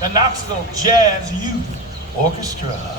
the Knoxville Jazz Youth Orchestra.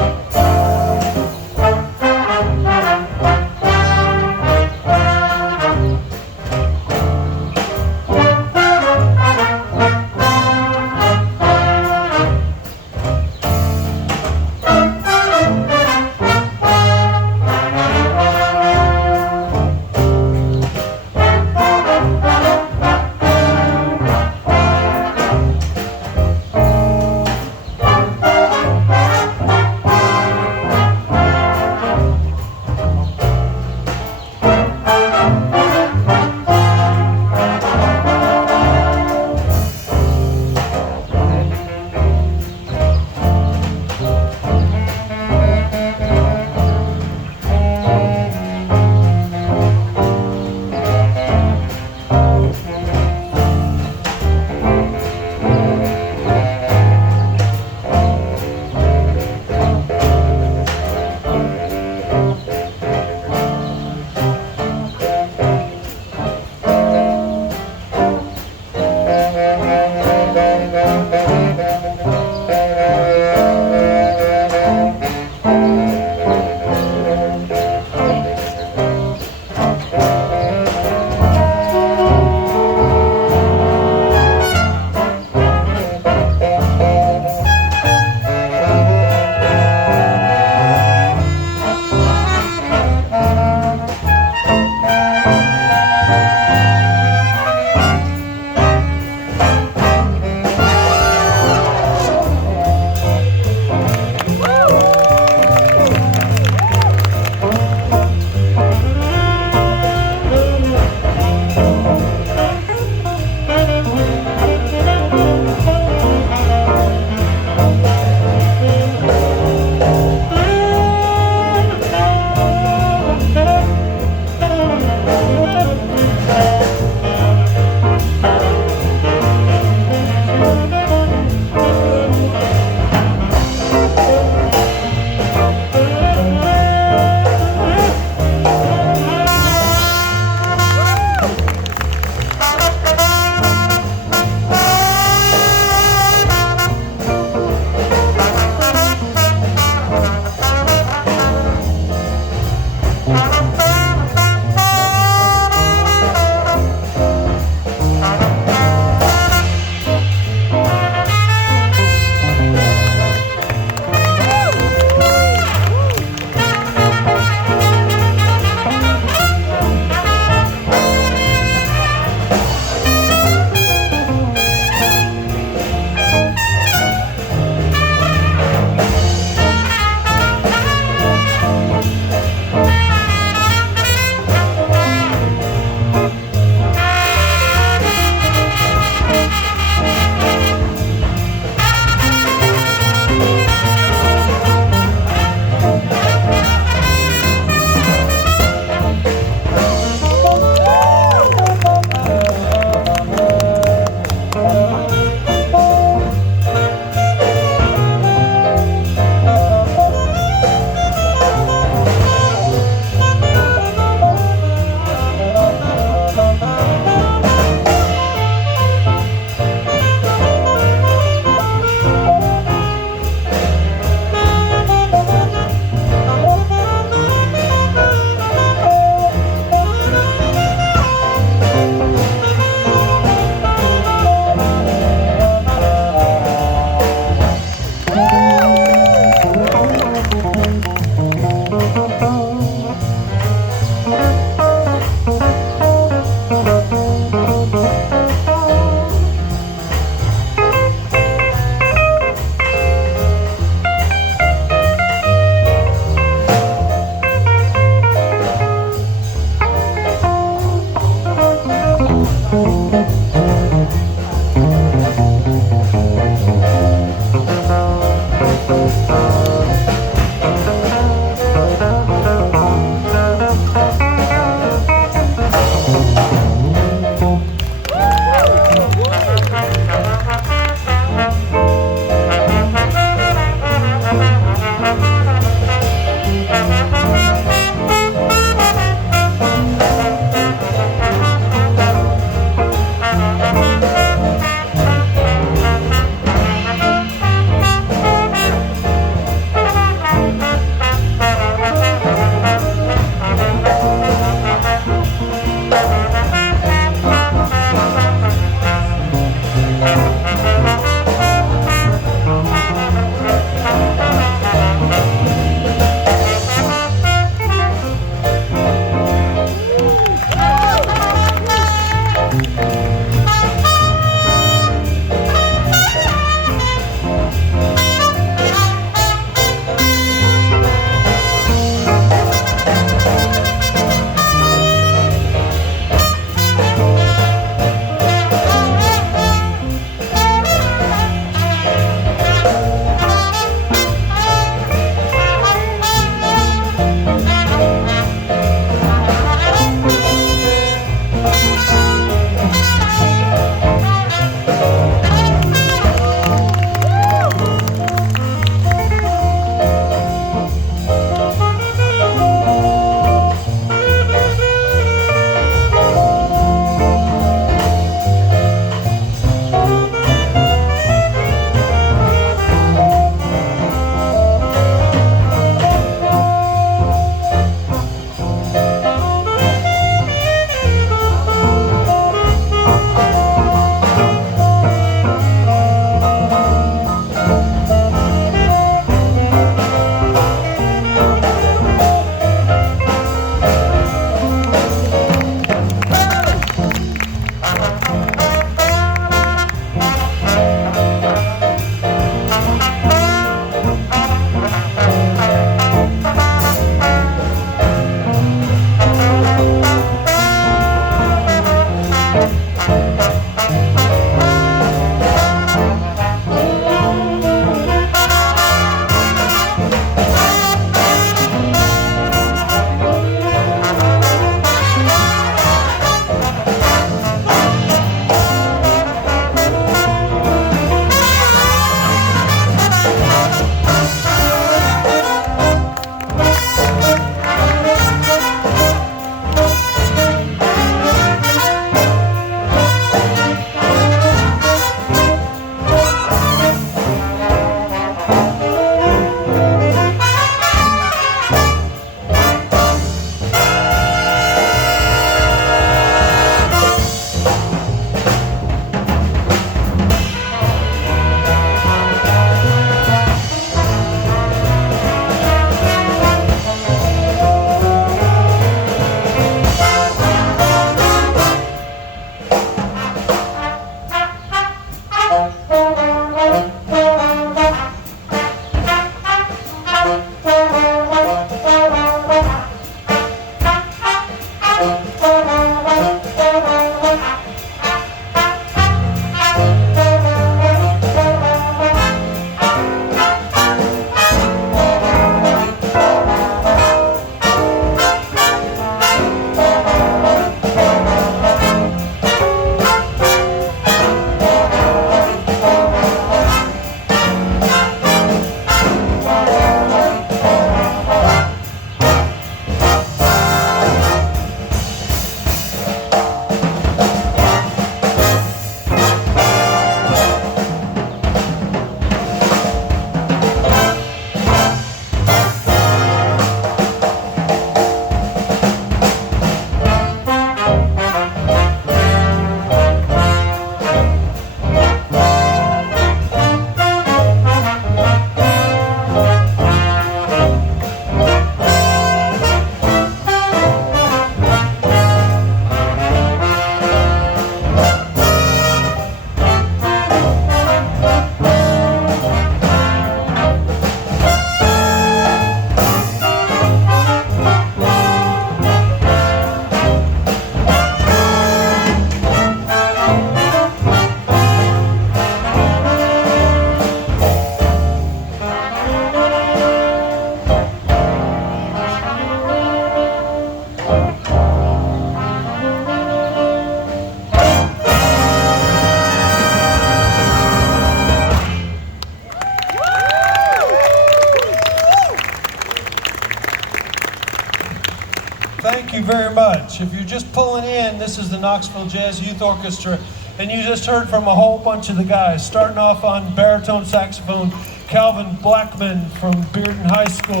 Thank you very much. If you're just pulling in, this is the Knoxville Jazz Youth Orchestra, and you just heard from a whole bunch of the guys, starting off on baritone saxophone, Calvin Blackman from Bearden High School.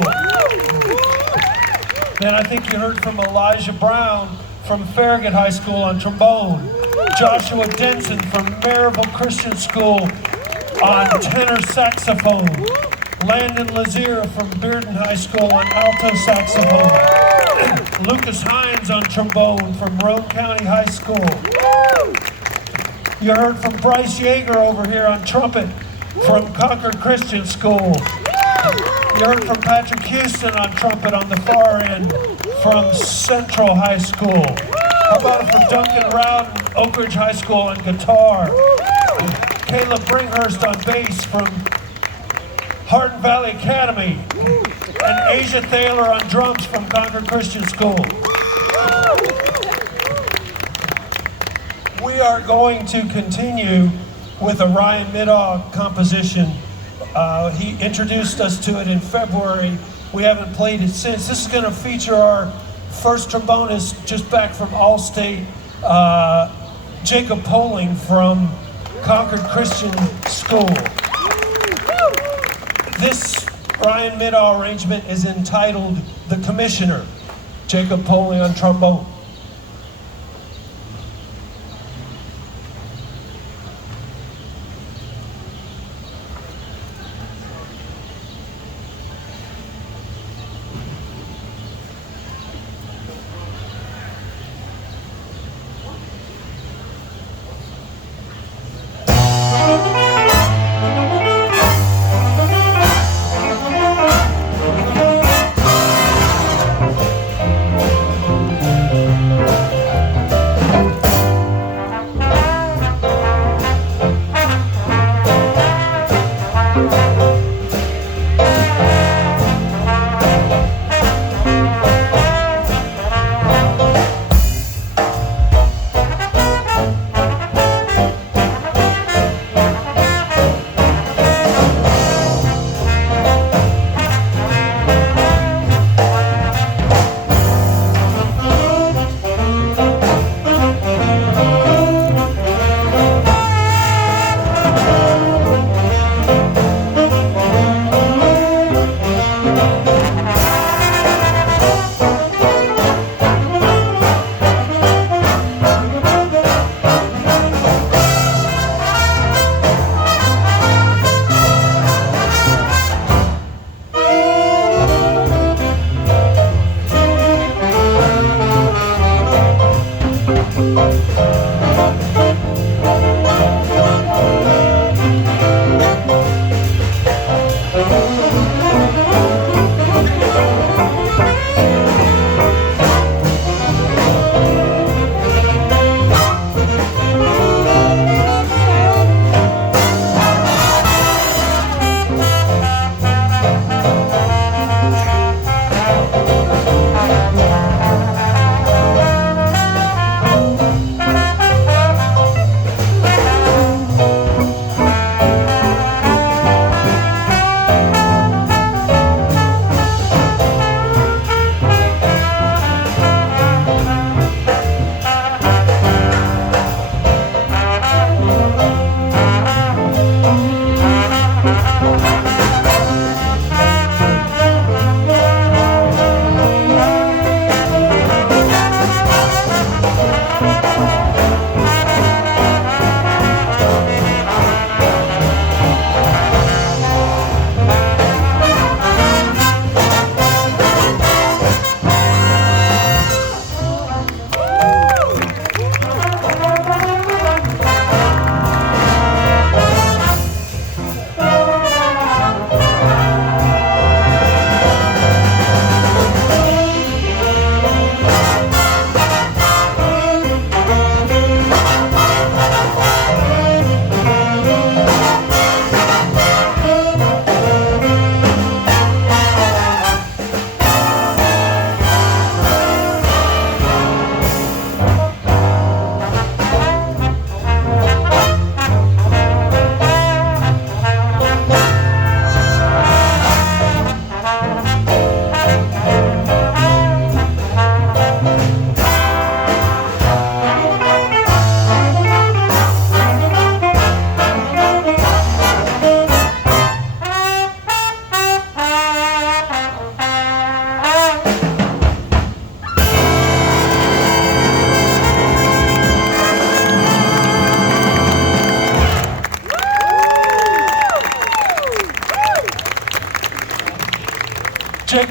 Then I think you heard from Elijah Brown from Farragut High School on trombone, Joshua Denson from Maryville Christian School on tenor saxophone, Landon Lazier from Bearden High School on alto saxophone, Lucas Hines on trombone from Roane County High School. You heard from Bryce Yeager over here on trumpet from Concord Christian School. You heard from Patrick Houston on trumpet on the far end from Central High School. How about it from Duncan Rowden, Oak Ridge High School on guitar. Caleb Bringhurst on bass from Hardin Valley Academy. And Asia Thaler on drums from Concord Christian School. We are going to continue with a Ryan Middaugh composition. He introduced us to it in February. We haven't played it since. This is going to feature our first trombonist just back from Allstate, Jacob Poling from Concord Christian School. This Ryan Middaugh arrangement is entitled The Commissioner. Jacob Poling on trombone.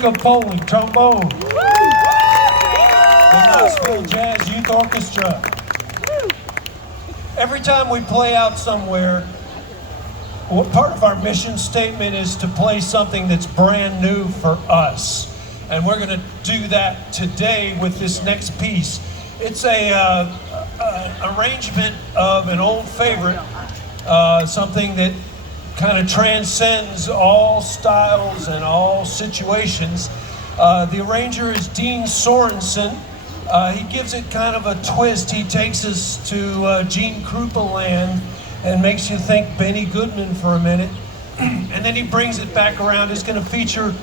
Jacob Foley, trombone. The Knoxville Jazz Youth Orchestra. Every time we play out somewhere, part of our mission statement is to play something that's brand new for us. And we're going to do that today with this next piece. It's an arrangement of an old favorite, something that kind of transcends all styles and all situations. The arranger is Dean Sorensen. He gives it kind of a twist. He takes us to Gene Krupa land and makes you think Benny Goodman for a minute. And then he brings it back around. It's going to feature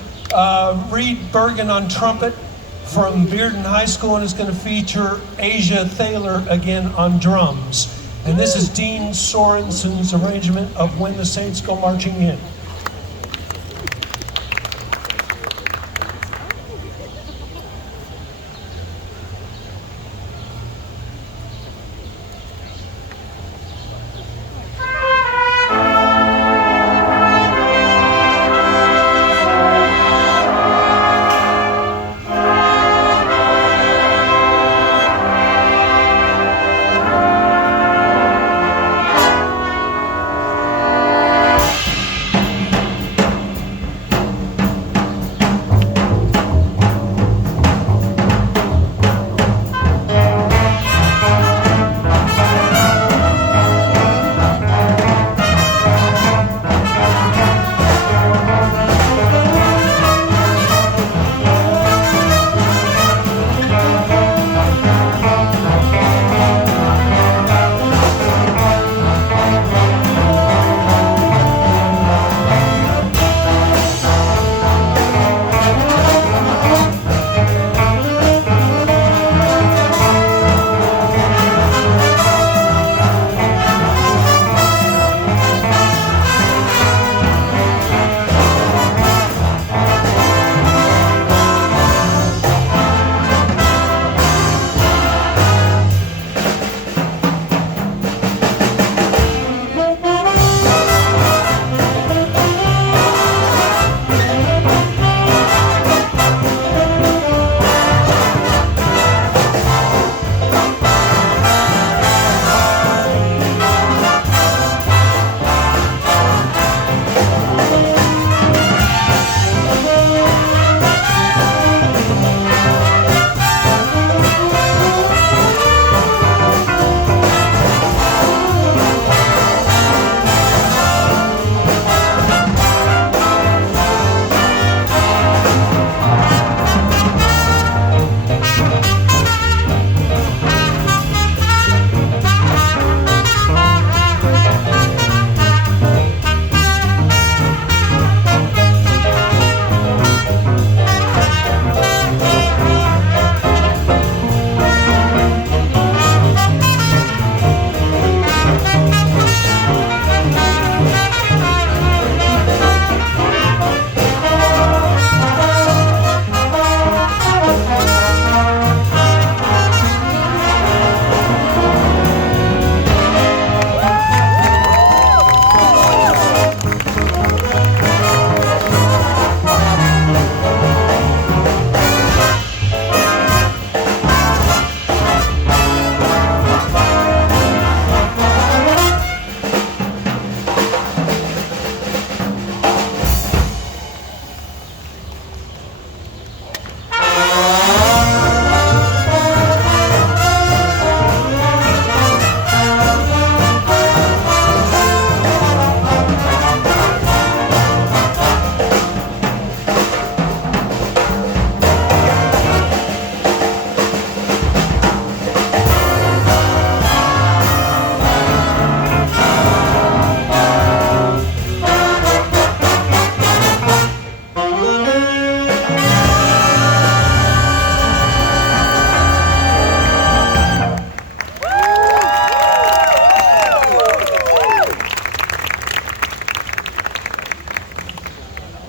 Reed Bergen on trumpet from Bearden High School, and it's going to feature Asia Thaler again on drums. And this is Dean Sorensen's arrangement of When the Saints Go Marching In.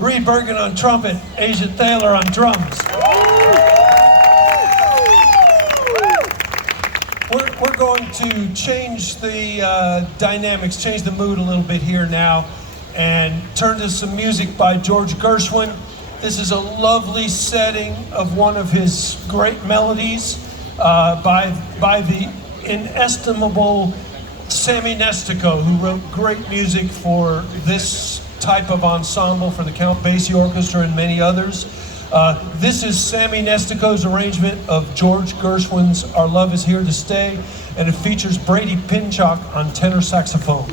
Reed Bergen on trumpet, Asia Thaler on drums. We're going to change the dynamics, change the mood a little bit here now, and turn to some music by George Gershwin This is a lovely setting of one of his great melodies by the inestimable Sammy Nestico, who wrote great music for this type of ensemble, for the Count Basie Orchestra and many others. This is Sammy Nestico's arrangement of George Gershwin's Our Love Is Here to Stay, and it features Brady Pinchot on tenor saxophone.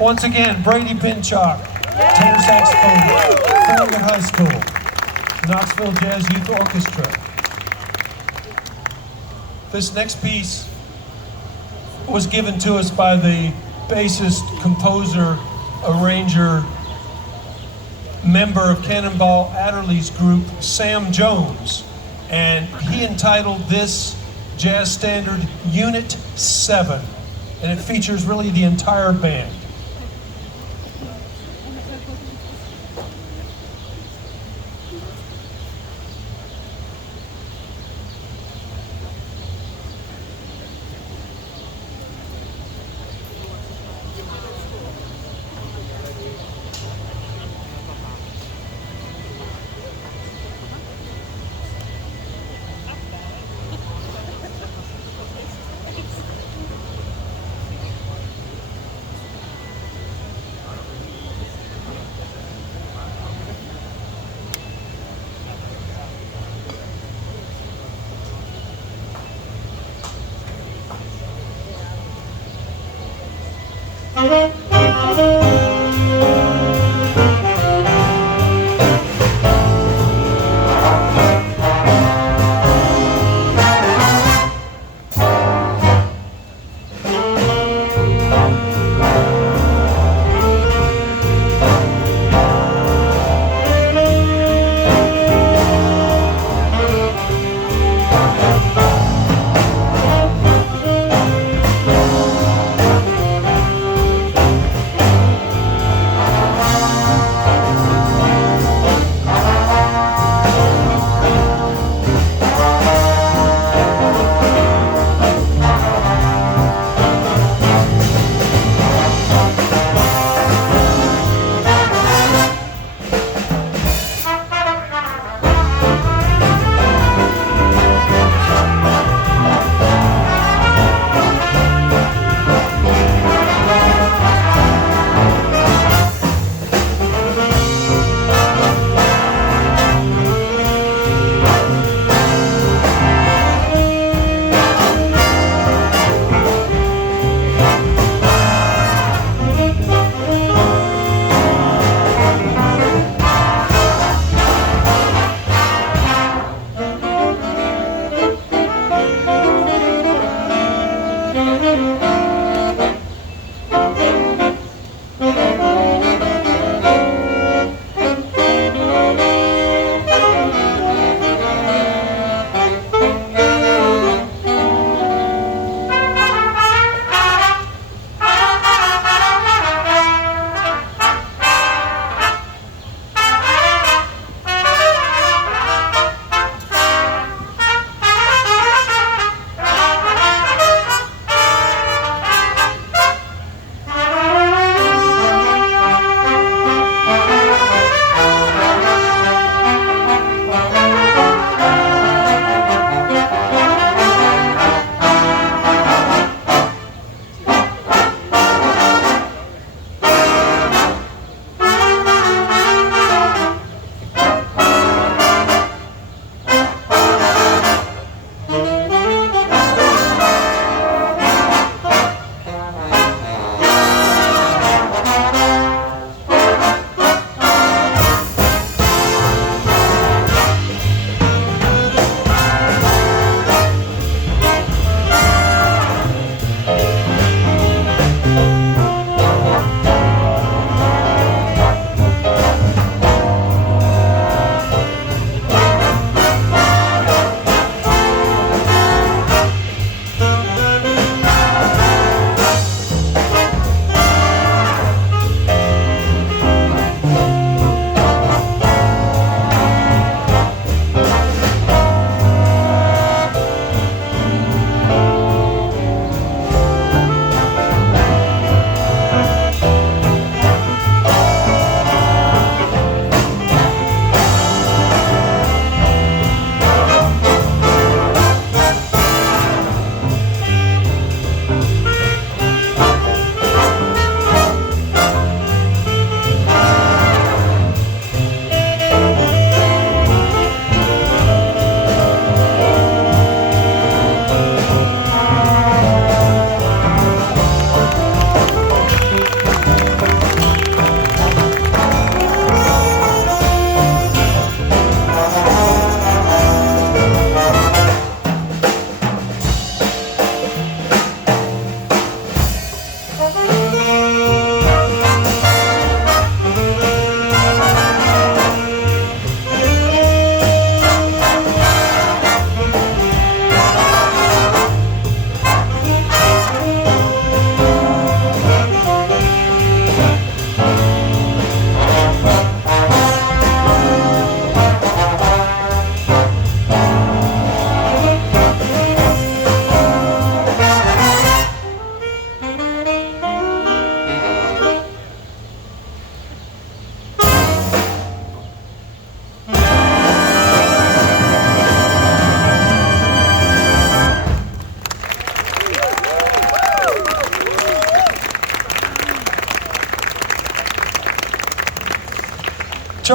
Once again, Brady Pinchot, tenor saxophone, Farragut High School, Knoxville Jazz Youth Orchestra. This next piece was given to us by the bassist, composer, arranger, member of Cannonball Adderley's group, Sam Jones. And he entitled this jazz standard Unit 7. And it features really the entire band.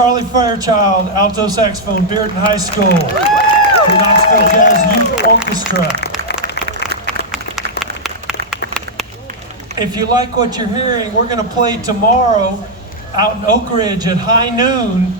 Charlie Fairchild, alto saxophone, Bearden High School, the Knoxville Jazz Youth Orchestra. If you like what you're hearing, we're going to play tomorrow out in Oak Ridge at high noon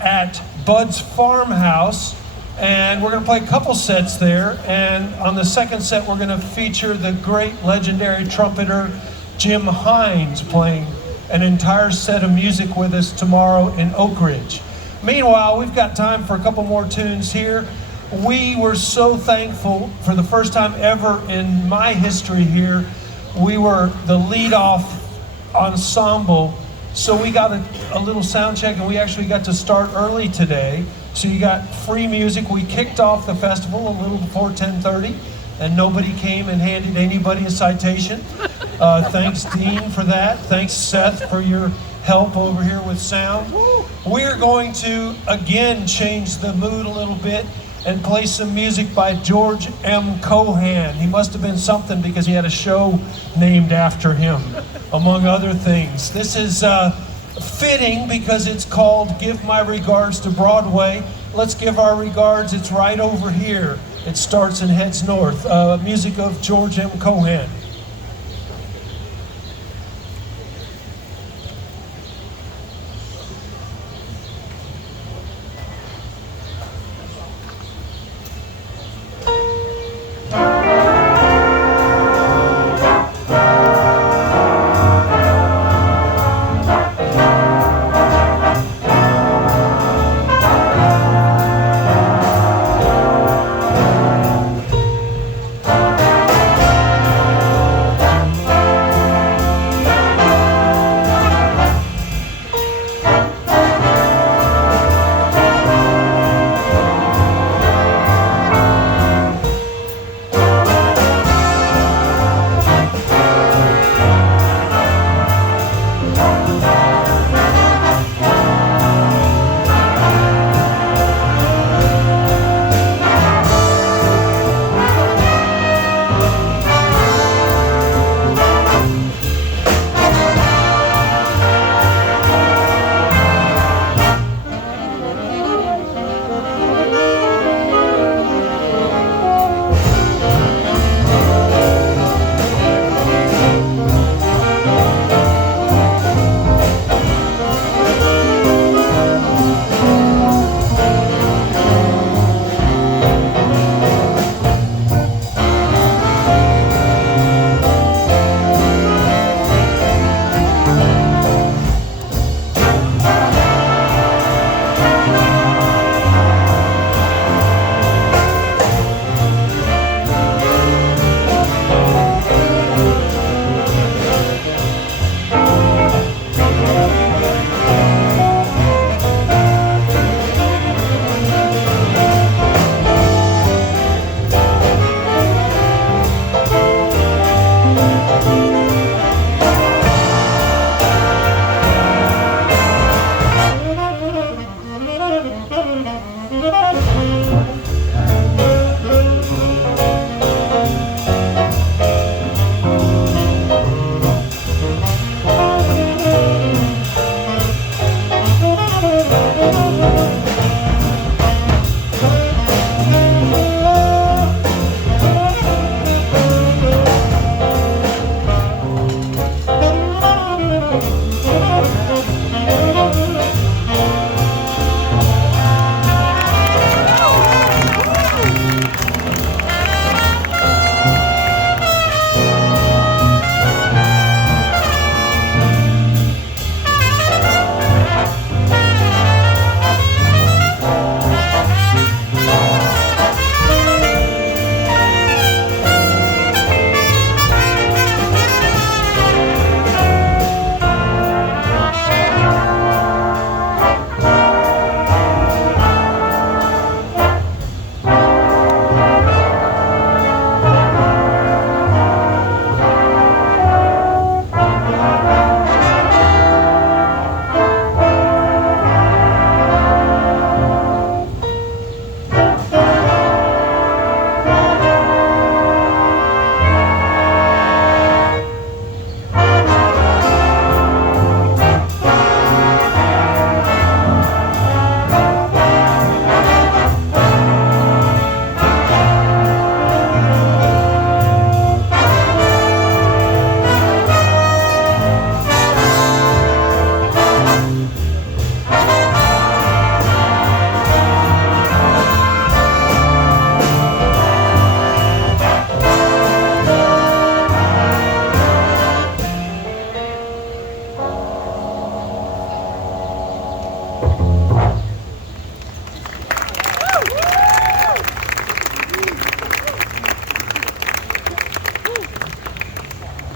at Bud's Farmhouse. And we're going to play a couple sets there. And on the second set, we're going to feature the great legendary trumpeter Jim Hines playing an entire set of music with us tomorrow in Oak Ridge. Meanwhile, we've got time for a couple more tunes here. We were so thankful for the first time ever in my history here. We were the lead-off ensemble, so we got a little sound check, and we actually got to start early today. So you got free music. We kicked off the festival a little before 10:30, and nobody came and handed anybody a citation. Thanks, Dean, for that. Thanks, Seth, for your help over here with sound. We're going to, again, change the mood a little bit and play some music by George M. Cohan. He must have been something because he had a show named after him, among other things. This is fitting because it's called Give My Regards to Broadway. Let's give our regards. It's right over here. It starts and heads north. Music of George M. Cohan.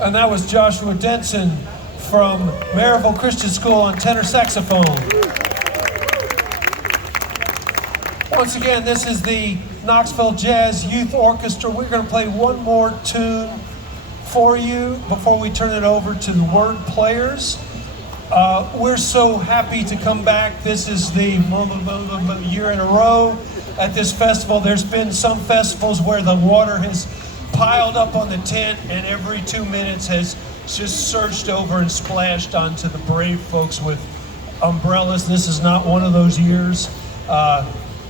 And that was Joshua Denson from Maryville Christian School on tenor saxophone. Once again, this is the Knoxville Jazz Youth Orchestra. We're going to play one more tune for you before we turn it over to the word players. We're so happy to come back. This is the year in a row at this festival. There's been some festivals where the water has piled up on the tent and every 2 minutes has just surged over and splashed onto the brave folks with umbrellas. This is not one of those years.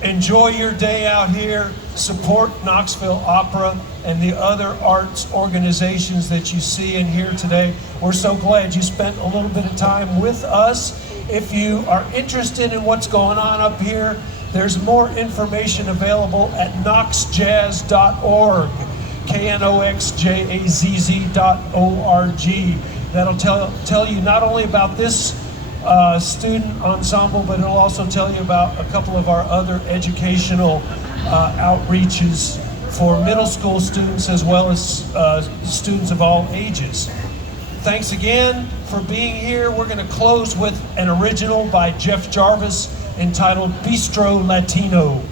Enjoy your day out here. Support Knoxville Opera and the other arts organizations that you see and hear today. We're so glad you spent a little bit of time with us. If you are interested in what's going on up here, there's more information available at knoxjazz.org, knoxjazz.org. That'll tell you not only about this student ensemble, but it'll also tell you about a couple of our other educational outreaches for middle school students as well as students of all ages. Thanks again for being here. We're going to close with an original by Jeff Jarvis entitled Bistro Latino.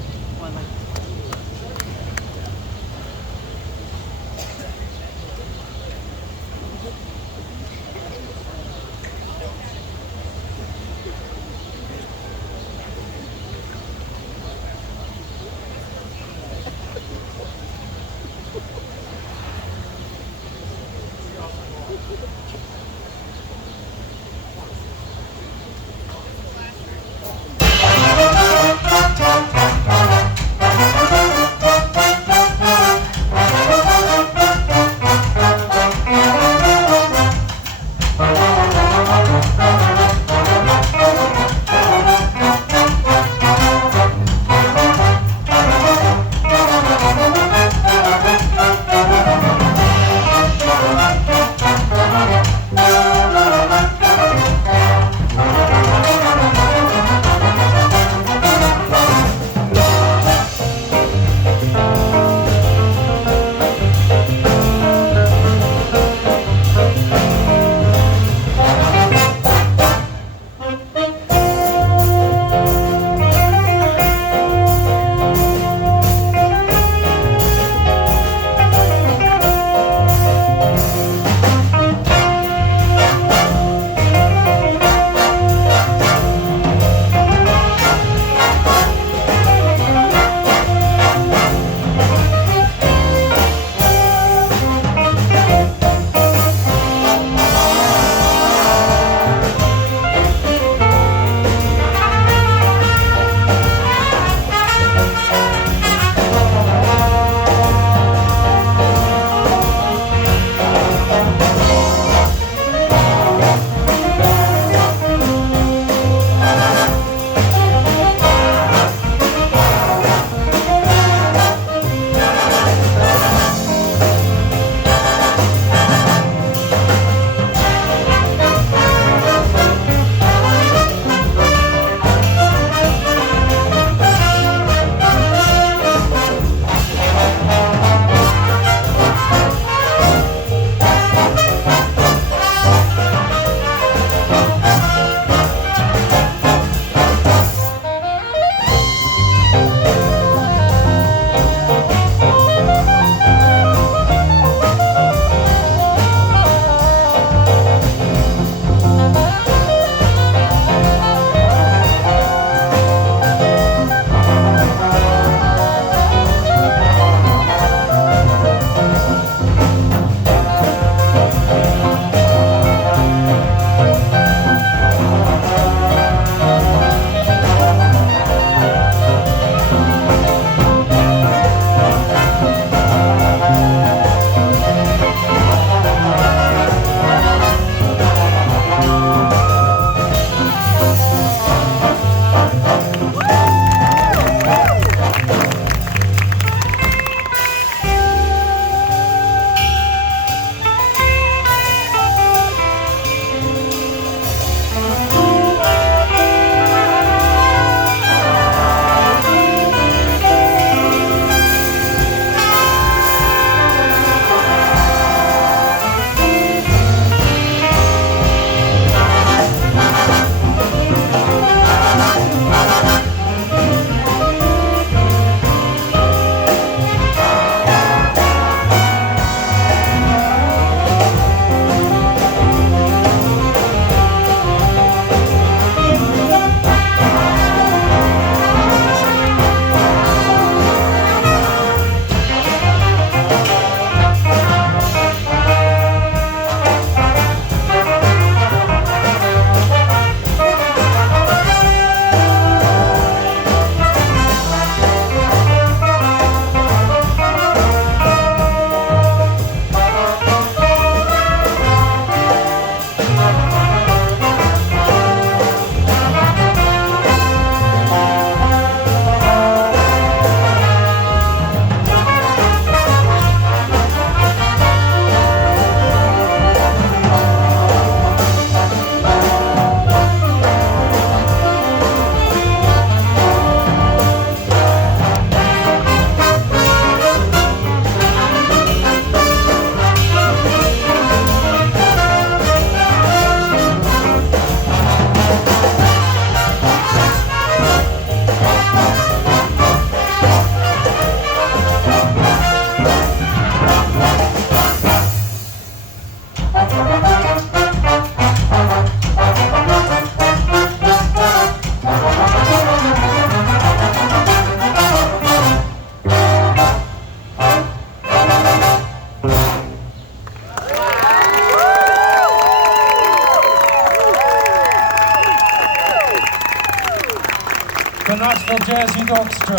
the Knoxville Jazz Youth Orchestra.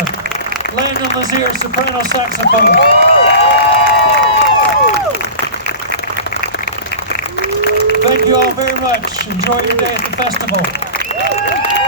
Landon Lazier, soprano saxophone. Thank you all very much. Enjoy your day at the festival.